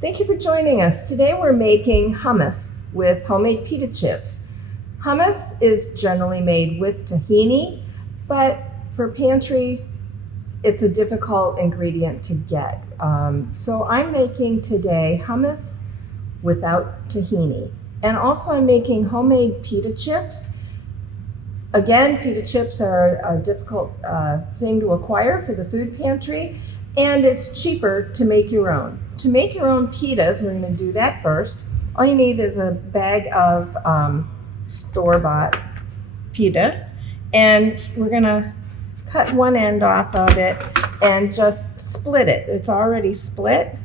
Thank you for joining us. Today we're making hummus with homemade pita chips. Hummus is generally made with tahini, but for pantry, it's a difficult ingredient to get. So I'm making today hummus without tahini. And also I'm making homemade pita chips. Again, pita chips are a difficult thing to acquire for the food pantry, and it's cheaper to make your own. To make your own pitas, we're going to do that first. All you need is a bag of store-bought pita, and we're going to cut one end off of it and just split it. It's already split,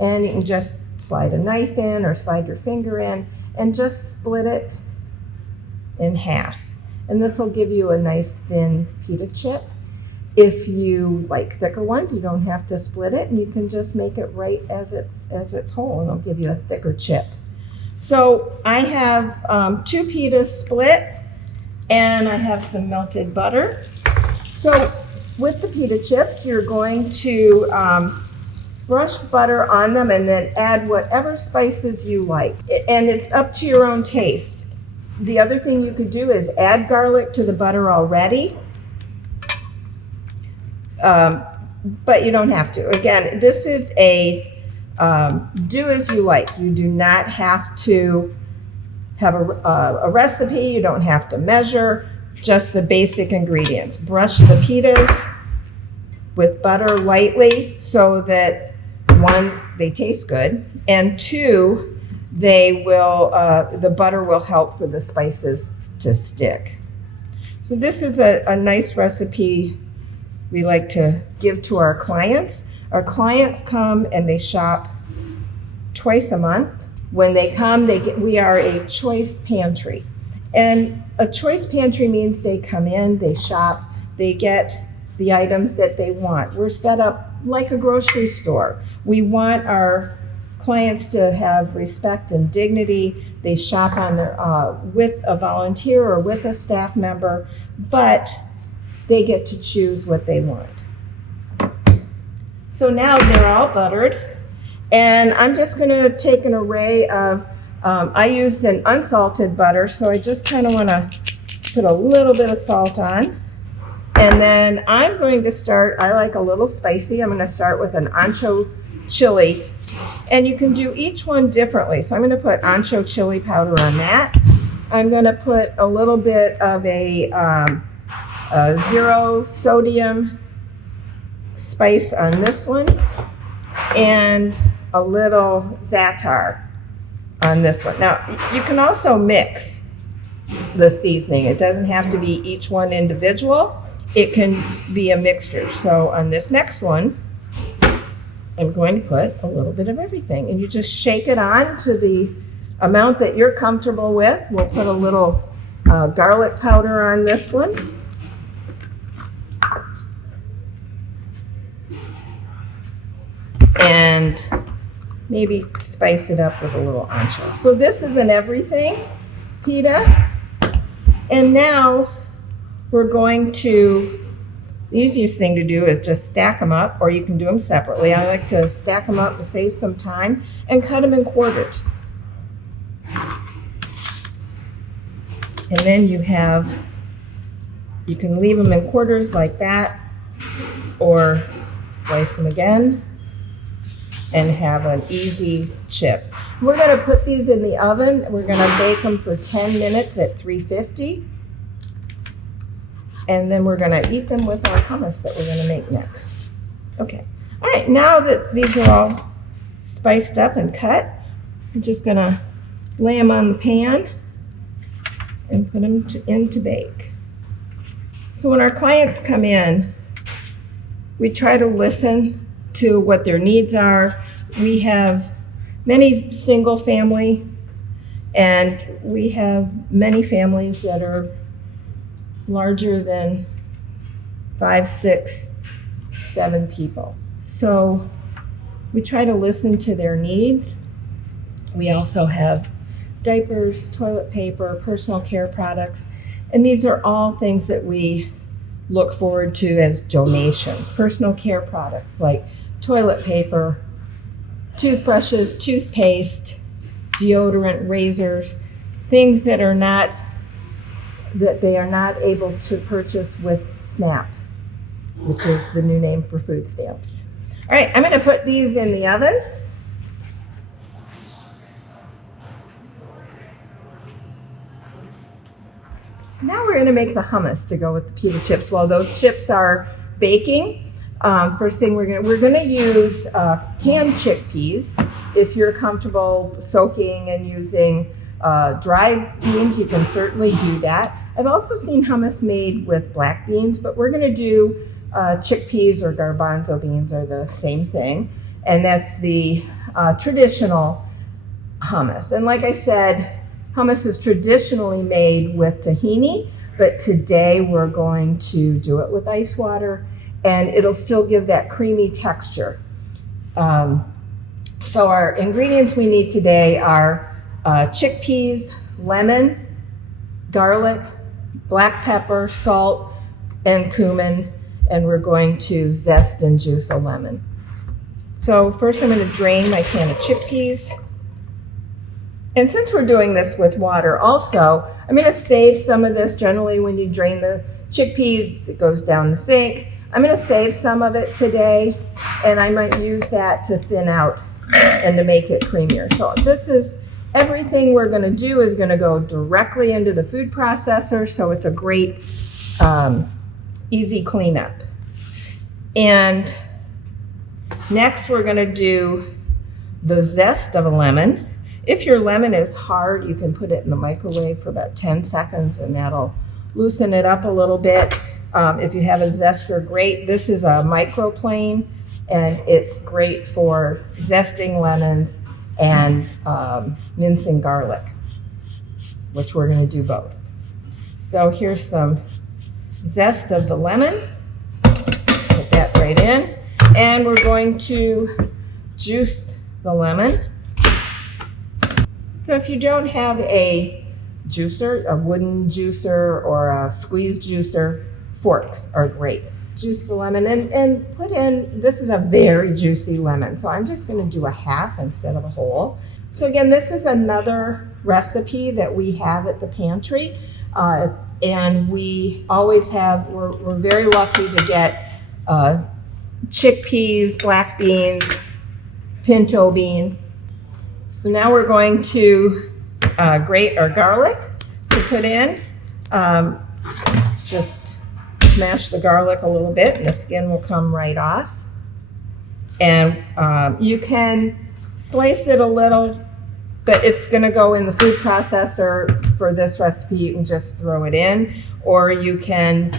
and you can just slide a knife in or slide your finger in and just split it in half. And this will give you a nice thin pita chip. If you like thicker ones, you don't have to split it, and you can just make it right as it's whole, and it'll give you a thicker chip. So I have 2 pitas split, and I have some melted butter. So with the pita chips, you're going to brush butter on them and then add whatever spices you like. And it's up to your own taste. The other thing you could do is add garlic to the butter already. But you don't have to. Again, this is a do as you like. You do not have to have a recipe. You don't have to measure, just the basic ingredients. Brush the pitas with butter lightly so that 1, they taste good, and 2, they will, the butter will help for the spices to stick. So this is a nice recipe we like to give to our clients. Our clients come and they shop twice a month. When they come, we are a choice pantry. And a choice pantry means they come in, they shop, they get the items that they want. We're set up like a grocery store. We want our clients to have respect and dignity. They shop on their with a volunteer or with a staff member, but they get to choose what they want. So now they're all buttered, and I'm just going to take an array of, I used an unsalted butter, so I just kind of want to put a little bit of salt on. And then I'm going to start, I like a little spicy, I'm going to start with an ancho chili. And you can do each one differently. So I'm going to put ancho chili powder on that. I'm going to put a little bit of a 0 sodium spice on this one, and a little za'atar on this one. Now, you can also mix the seasoning. It doesn't have to be each one individual. It can be a mixture. So on this next one, I'm going to put a little bit of everything, and you just shake it on to the amount that you're comfortable with. We'll put a little garlic powder on this one. And maybe spice it up with a little ancho. So this is an everything pita. And now we're going to, the easiest thing to do is just stack them up, or you can do them separately. I like to stack them up to save some time, and cut them in quarters. And then you can leave them in quarters like that, or slice them again and have an easy chip. We're going to put these in the oven. We're going to bake them for 10 minutes at 350. And then we're going to eat them with our hummus that we're going to make next. Okay. All right, now that these are all spiced up and cut, I'm just going to lay them on the pan and put them in to bake. So when our clients come in, we try to listen to what their needs are. We have many single family, and we have many families that are larger than 5, 6, 7 people. So we try to listen to their needs. We also have diapers, toilet paper, personal care products, and these are all things that we look forward to as donations. Personal care products like toilet paper, toothbrushes, toothpaste, deodorant, razors, things that they are not able to purchase with SNAP, which is the new name for food stamps. All right, I'm gonna put these in the oven. Now we're gonna make the hummus to go with the pita chips. While those chips are baking, first thing we're gonna use canned chickpeas. If you're comfortable soaking and using dry beans, you can certainly do that. I've also seen hummus made with black beans, but we're gonna do chickpeas or garbanzo beans are the same thing. And that's the traditional hummus. And like I said, hummus is traditionally made with tahini, but today we're going to do it with ice water, and it'll still give that creamy texture. So our ingredients we need today are chickpeas, lemon, garlic, black pepper, salt, and cumin, and we're going to zest and juice a lemon. So first I'm going to drain my can of chickpeas. And since we're doing this with water also, I'm going to save some of this. Generally when you drain the chickpeas, it goes down the sink. I'm going to save some of it today, and I might use that to thin out and to make it creamier. So this is everything we're going to do is going to go directly into the food processor, so it's a great easy cleanup. And next we're going to do the zest of a lemon. If your lemon is hard, you can put it in the microwave for about 10 seconds and that'll loosen it up a little bit. If you have a zester, great. This is a microplane and it's great for zesting lemons and mincing garlic, which we're going to do both. So here's some zest of the lemon. Put that right in. And we're going to juice the lemon. So if you don't have a juicer, a wooden juicer or a squeeze juicer, forks are great. Juice the lemon and put in, this is a very juicy lemon, so I'm just going to do a half instead of a whole. So again, this is another recipe that we have at the pantry, and we always have, we're very lucky to get chickpeas, black beans, pinto beans. So now we're going to grate our garlic to put in. Just smash the garlic a little bit and the skin will come right off. And you can slice it a little, but it's gonna go in the food processor. For this recipe, you can just throw it in, or you can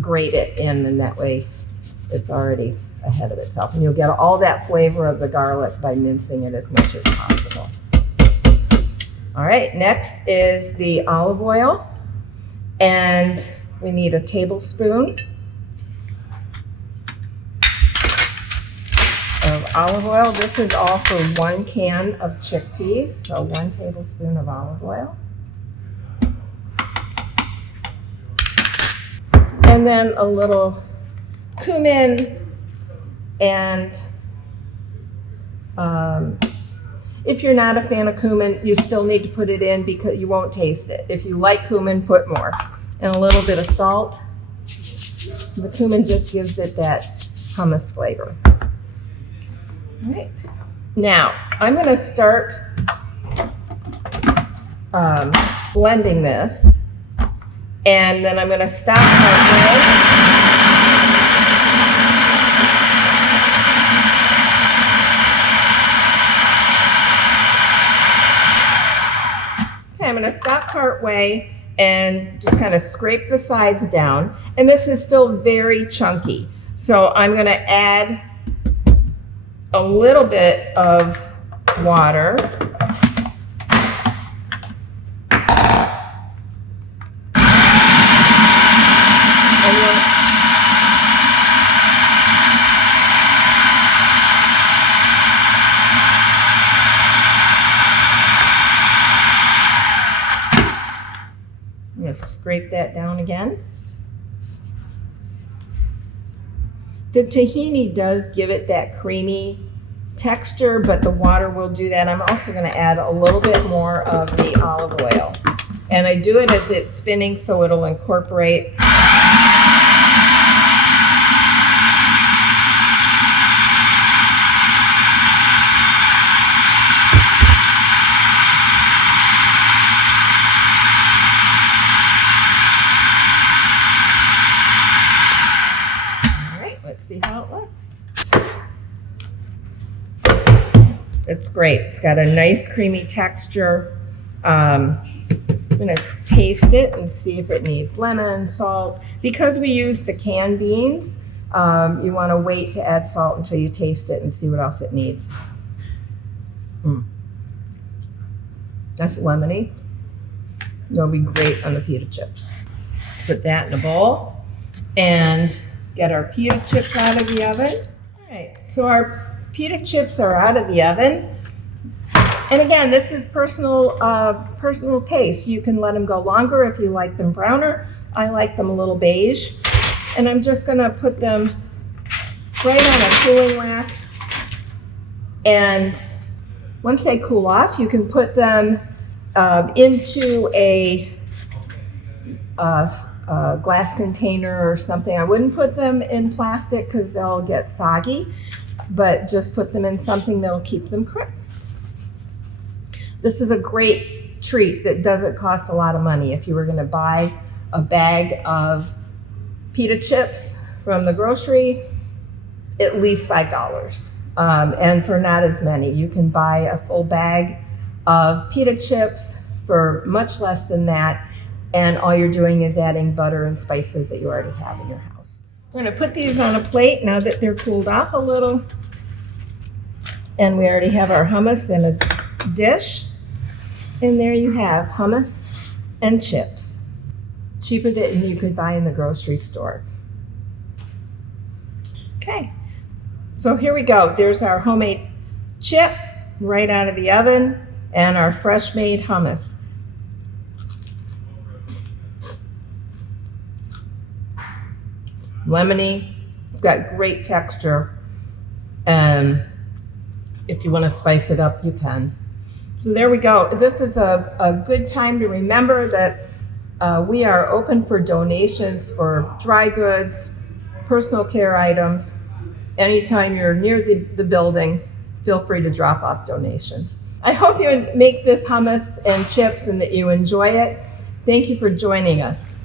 grate it in, and that way it's already ahead of itself. And you'll get all that flavor of the garlic by mincing it as much as possible. All right, next is the olive oil. And we need a tablespoon of olive oil. This is all for 1 can of chickpeas, so 1 tablespoon of olive oil. And then a little cumin, and if you're not a fan of cumin, you still need to put it in because you won't taste it. If you like cumin, put more. And a little bit of salt. The cumin just gives it that hummus flavor. All right. Now, I'm going to start blending this, and then I'm going to stop halfway. I'm going to stop part way and just kind of scrape the sides down. And this is still very chunky. So I'm going to add a little bit of water. Scrape that down again. The tahini does give it that creamy texture, but the water will do that. I'm also going to add a little bit more of the olive oil. And I do it as it's spinning so it'll incorporate. Let's see how it looks. It's great. It's got a nice creamy texture. I'm going to taste it and see if it needs lemon, salt. Because we use the canned beans, you want to wait to add salt until you taste it and see what else it needs. That's lemony. That'll be great on the pita chips. Put that in a bowl and get our pita chips out of the oven. All right, so our pita chips are out of the oven. And again, this is personal taste. You can let them go longer if you like them browner. I like them a little beige. And I'm just gonna put them right on a cooling rack. And once they cool off, you can put them into a glass container or something. I wouldn't put them in plastic because they'll get soggy, but just put them in something that'll keep them crisp. This is a great treat that doesn't cost a lot of money. If you were going to buy a bag of pita chips from the grocery, at least $5. And for not as many, you can buy a full bag of pita chips for much less than that. And all you're doing is adding butter and spices that you already have in your house. We're going to put these on a plate now that they're cooled off a little. And we already have our hummus in a dish. And there you have hummus and chips. Cheaper than you could buy in the grocery store. Okay, so here we go. There's our homemade chip right out of the oven and our fresh made hummus. Lemony, it's got great texture, and if you want to spice it up, you can. So there we go. This is a good time to remember that we are open for donations for dry goods, personal care items. Anytime you're near the building, feel free to drop off donations. I hope you make this hummus and chips and that you enjoy it. Thank you for joining us.